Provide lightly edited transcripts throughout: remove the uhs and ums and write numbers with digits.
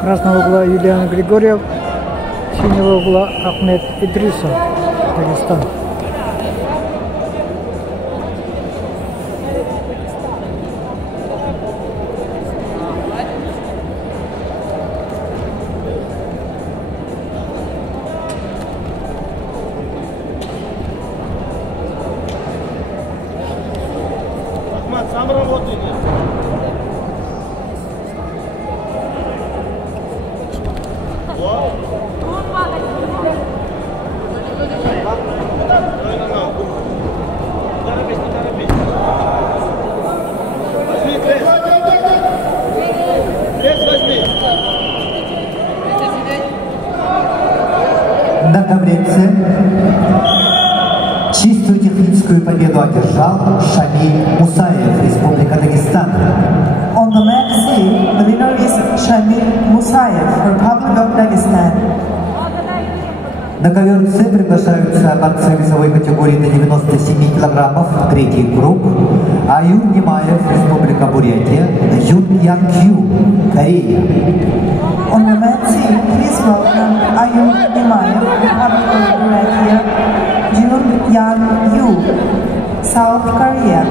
Красного угла Юлиан Григорьев, синего угла Ахмед Идрисов, Дагестан. Сам работает. На коврице чистую техническую победу одержал Шамиль Мусаев, Республика Дагестан. On the mat C, the winner is Shamil Musayev, Republic of Dagestan. На ковер С приглашаются борцы весовой категории до 97 килограммов, третий круг. Аюн Немаев, Республика Бурятия, Юн Ян Ю, Корея. On the mat C, please welcome Ayun Nimayev, Republic of Buryatia, Jun Yan Yu, South Korea.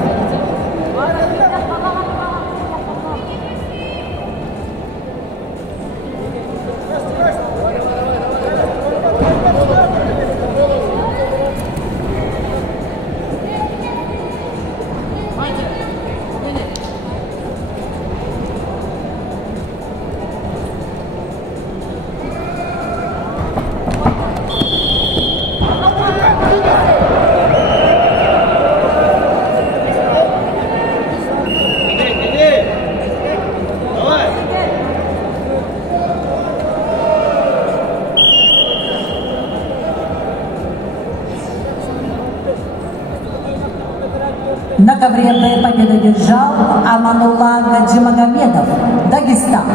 На ковре Б победу держал Аманулла Гаджимагомедов, Дагестан.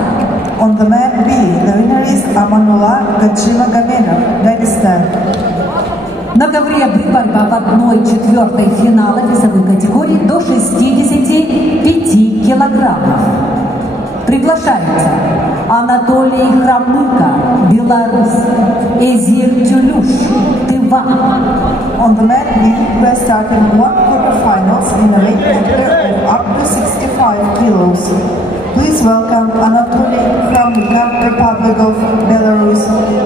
On the mat B, the winner is Amanullah Gadjimagomedov, Dagestan. На ковре Б борьба в 1/4 финала весовой категории до 65 килограммов. Приглашаются Анатолий Хромыко, Беларусь, Эзир Тюлюш, Тыва. On the mat B, we are starting 1/4 finals in the weight category of up to 65 kilos. Please welcome Anatoly Khramyko, Republic of Belarus,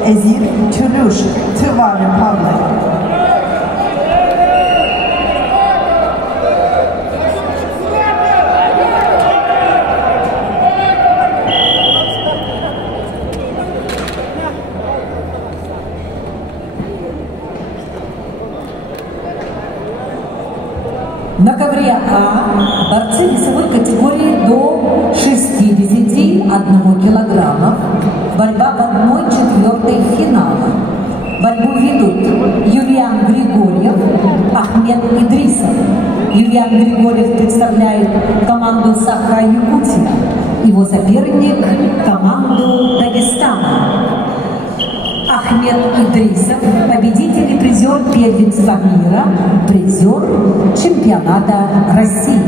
Ezir Tulush, Tver Republic. На ковре А борцы весовой категории до 61 килограммов. Борьба в 1/4 финала. Борьбу ведут Юлиан Григорьев, Ахмед Идрисов. Юлиан Григорьев представляет команду Саха-Якутия. Его соперник – команду Дагестана. Ахмед Идрисов, победитель и призер первенства мира, призер чемпионата России.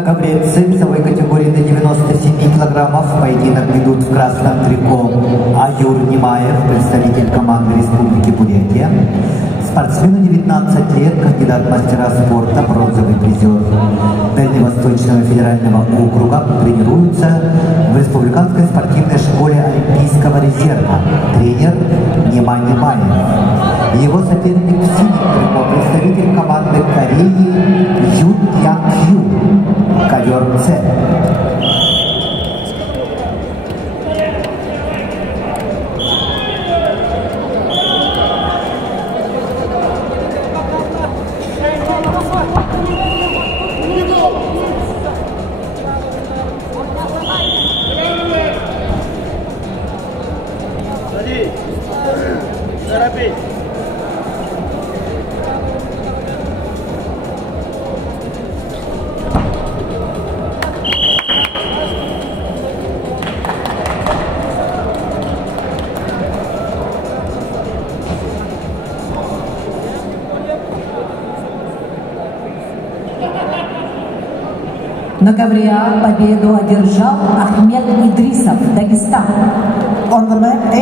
На ковре C весовой категории до 97 килограммов поединок ведут в красном трико Аюр Немаев, представитель команды Республики Бурятия. Спортсмену 19 лет, кандидат в мастера спорта, бронзовый призер Дальневосточного федерального округа, тренируется в Республиканской спортивной школе Олимпийского резерва. Тренер Нема Немаев. Его соперник в синем трико, представитель команды Кореи Юн Янг Ю, ковер С. На ковре А победу одержал Ахмед Идрисов, Дагестан. On the men